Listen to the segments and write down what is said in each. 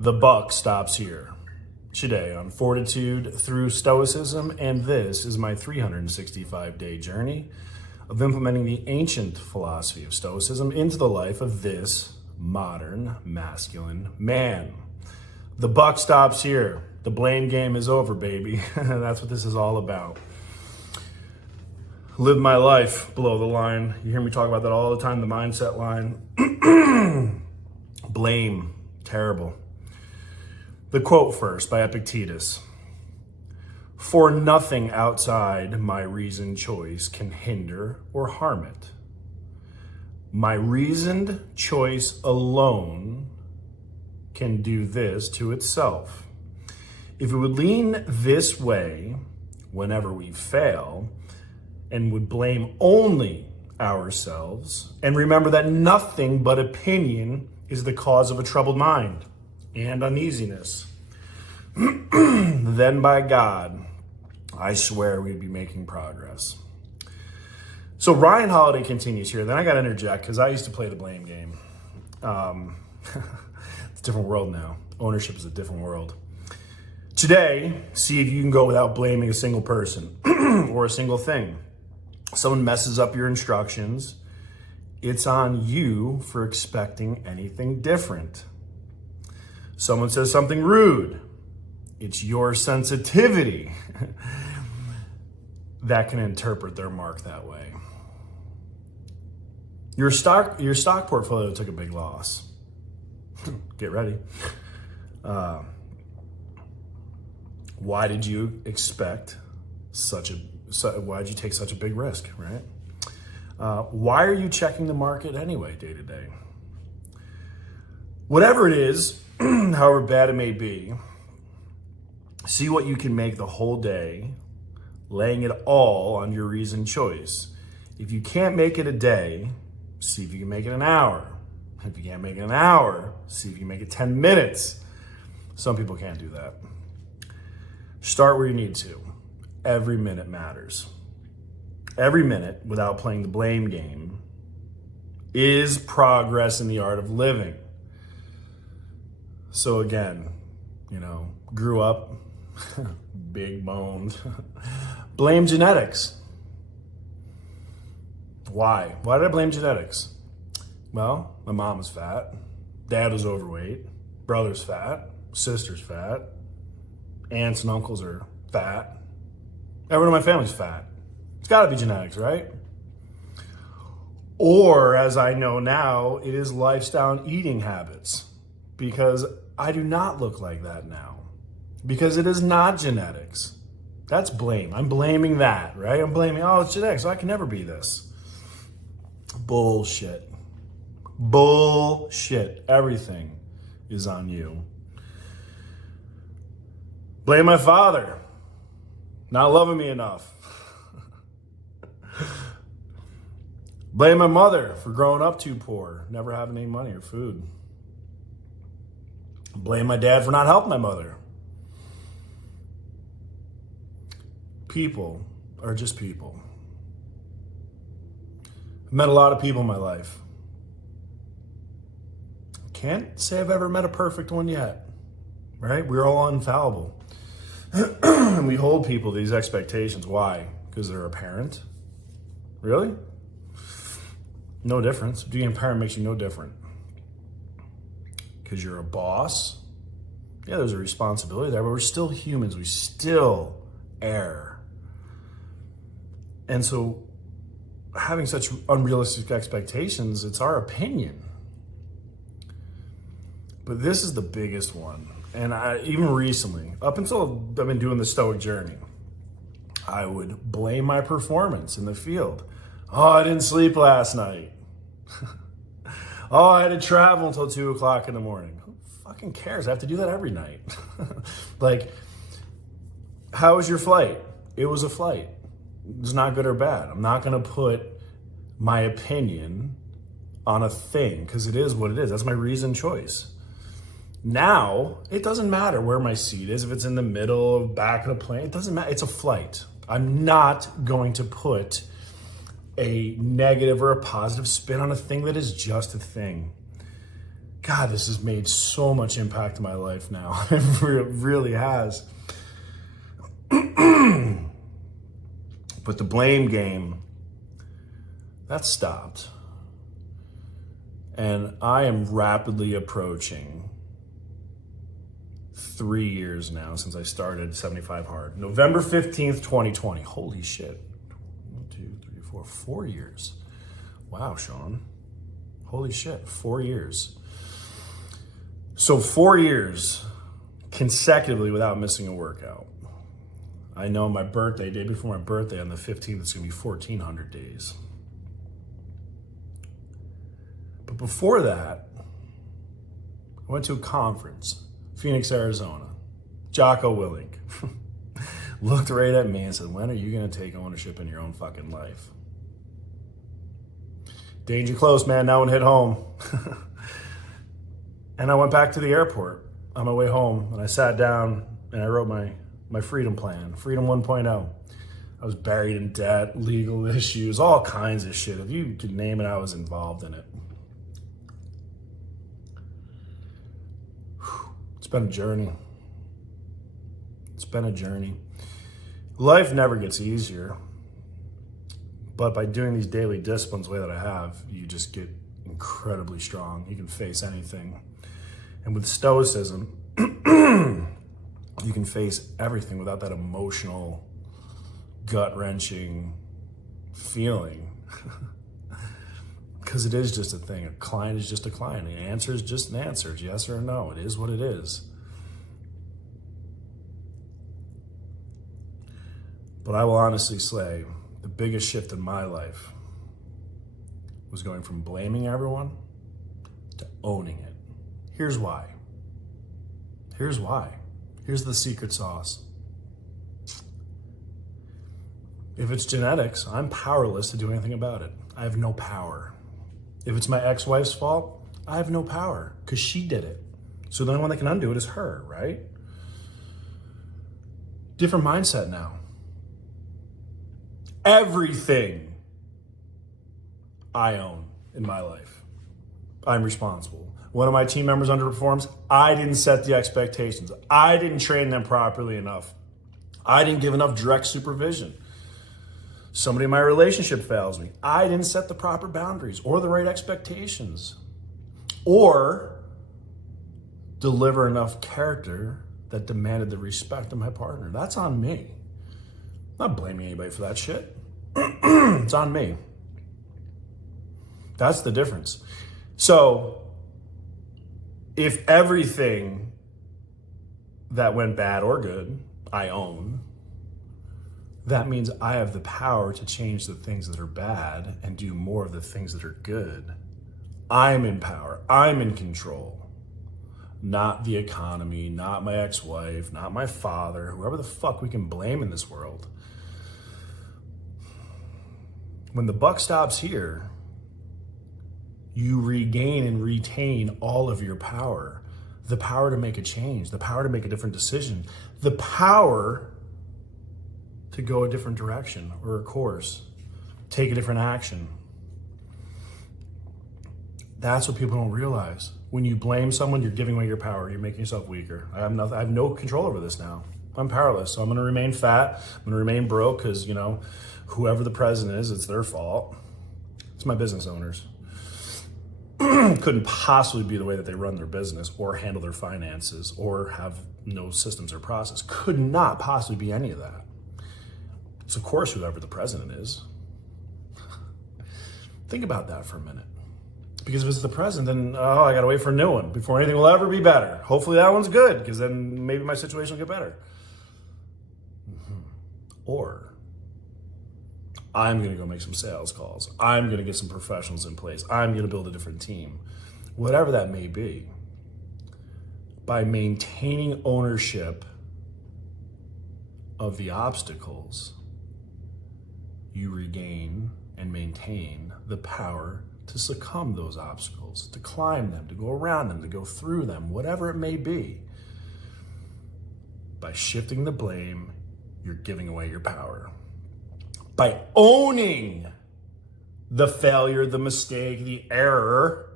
The buck stops here. Today on Fortitude Through Stoicism, and this is my 365-day journey of implementing the ancient philosophy of Stoicism into the life of this modern masculine man. The buck stops here. The blame game is over, baby. That's what this is all about. Live my life below the line. You hear me talk about that all the time, the mindset line. Blame, terrible. The quote first by Epictetus. For nothing outside my reasoned choice can hinder or harm it. My reasoned choice alone can do this to itself. If it would lean this way whenever we fail and would blame only ourselves, and remember that nothing but opinion is the cause of a troubled mind and uneasiness, then by God, I swear we'd be making progress. So Ryan Holiday continues here. Then I got to interject because I used to play the blame game. It's a different world now. Ownership is a different world. Today, see if you can go without blaming a single person or a single thing. Someone messes up your instructions. It's on you for expecting anything different. Someone says something rude. It's your sensitivity that can interpret their mark that way. Your stock portfolio took a big loss. Get ready. Why did you expect why did you take such a big risk, right? Why are you checking the market anyway, day to day? Whatever it is, however bad it may be, see what you can make the whole day, laying it all on your reasoned choice. If you can't make it a day, see if you can make it an hour. If you can't make it an hour, see if you can make it 10 minutes. Some people can't do that. Start where you need to. Every minute matters. Every minute, without playing the blame game, is progress in the art of living. So again, grew up big boned. Blame genetics. Why? Why did I blame genetics? Well, my mom was fat, dad was overweight, brother's fat, sister's fat, aunts and uncles are fat. Everyone in my family's fat. It's got to be genetics, right? Or, as I know now, it is lifestyle and eating habits, because I do not look like that now, because it is not genetics. That's blame. I'm blaming that, right? I'm blaming, it's genetics, so I can never be this. Bullshit. Bullshit. Everything is on you. Blame my father. Not loving me enough. Blame my mother for growing up too poor, never having any money or food. Blame my dad for not helping my mother. People are just people. I've met a lot of people in my life. Can't say I've ever met a perfect one yet, right? We're all infallible. And we hold people to these expectations. Why? Because they're a parent? Really? No difference. Being a parent makes you no different. Because you're a boss? Yeah, there's a responsibility there, but we're still humans. We still err. And so having such unrealistic expectations, it's our opinion. But this is the biggest one. And even recently, up until I've been doing the Stoic journey, I would blame my performance in the field. I didn't sleep last night. I had to travel until 2 o'clock in the morning. Who fucking cares? I have to do that every night. Like, how was your flight? It was a flight. It's not good or bad. I'm not going to put my opinion on a thing because it is what it is. That's my reasoned choice. Now, it doesn't matter where my seat is, if it's in the middle, back of the plane, it doesn't matter. It's a flight. I'm not going to put a negative or a positive spin on a thing that is just a thing. God, this has made so much impact in my life now. It really has. But the blame game, that stopped. And I am rapidly approaching 3 years now since I started 75 Hard. November 15th, 2020. Holy shit. 1, 2, 3, 4, 4 years. Wow, Shawn. Holy shit, 4 years. So 4 years consecutively without missing a workout. I know my birthday, day before my birthday on the 15th, it's gonna be 1,400 days. But before that, I went to a conference, Phoenix, Arizona. Jocko Willink looked right at me and said, when are you gonna take ownership in your own fucking life? Danger close, man, now one hit home. And I went back to the airport on my way home and I sat down and I wrote my freedom plan, Freedom 1.0. I was buried in debt, legal issues, all kinds of shit. If you could name it, I was involved in it. It's been a journey. It's been a journey. Life never gets easier, but by doing these daily disciplines the way that I have, you just get incredibly strong. You can face anything. And with Stoicism, you can face everything without that emotional, gut-wrenching feeling. Because it is just a thing. A client is just a client. An answer is just an answer. It's yes or no. It is what it is. But I will honestly say, the biggest shift in my life was going from blaming everyone to owning it. Here's why. Here's why. Here's the secret sauce. If it's genetics, I'm powerless to do anything about it. I have no power. If it's my ex-wife's fault, I have no power because she did it. So the only one that can undo it is her, right? Different mindset now. Everything I own in my life, I'm responsible. One of my team members underperforms, I didn't set the expectations. I didn't train them properly enough. I didn't give enough direct supervision. Somebody in my relationship fails me. I didn't set the proper boundaries or the right expectations or deliver enough character that demanded the respect of my partner. That's on me. I'm not blaming anybody for that shit. It's on me. That's the difference. So if everything that went bad or good, I own, that means I have the power to change the things that are bad and do more of the things that are good. I'm in power. I'm in control. Not the economy, not my ex-wife, not my father, whoever the fuck we can blame in this world. When the buck stops here, you regain and retain all of your power. The power to make a change, the power to make a different decision, the power to go a different direction or a course, take a different action. That's what people don't realize. When you blame someone, you're giving away your power. You're making yourself weaker. I have no control over this now. I'm powerless, so I'm gonna remain fat. I'm gonna remain broke because, whoever the president is, it's their fault. It's my business owners. Couldn't possibly be the way that they run their business or handle their finances or have no systems or process. Could not possibly be any of that. It's of course whoever the president is. Think about that for a minute. Because if it's the president, then, I gotta wait for a new one before anything will ever be better. Hopefully that one's good, because then maybe my situation will get better. Or I'm gonna go make some sales calls. I'm gonna get some professionals in place. I'm gonna build a different team. Whatever that may be. By maintaining ownership of the obstacles, you regain and maintain the power to succumb those obstacles, to climb them, to go around them, to go through them, whatever it may be. By shifting the blame, you're giving away your power. By owning the failure, the mistake, the error,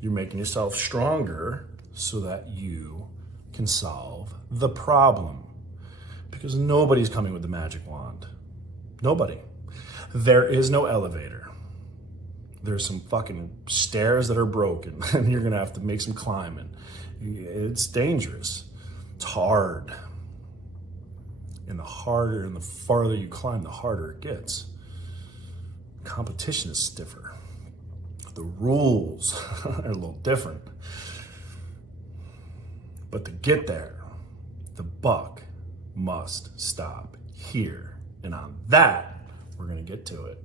You're making yourself stronger so that you can solve the problem. Because nobody's coming with the magic wand. Nobody. There is no elevator. There's some fucking stairs that are broken and you're gonna have to make some climbing. It's dangerous. It's hard. And the harder and the farther you climb, the harder it gets. Competition is stiffer. The rules are a little different. But to get there, the buck must stop here. And on that, we're gonna get to it.